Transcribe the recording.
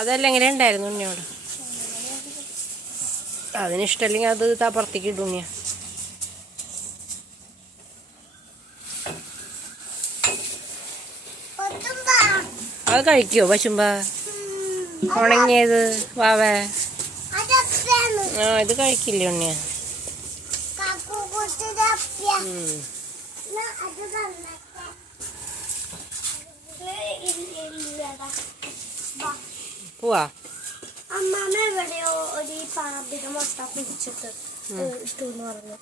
അതെല്ലാം എങ്ങനെ ഉണ്ടായിരുന്നു ഉണ്ണിയോട്. അതിനിഷ്ടല്ലെങ്കിൽ അത് തപ്പുറത്തേക്ക് ഇടും ഉണ്ണിയ. അത് കഴിക്കോ പശുമ്പ? ഉണങ്ങിയത് വാവേ? ആ ഇത് കഴിക്കില്ലേ ഉണ്ണിയ? പോവാ? അമ്മാമ്മ എവിടെയോ ഒരു പാമ്പിന്റെ മുട്ട കുടിച്ചിട്ട് ഇട്ടു എന്ന് പറഞ്ഞു.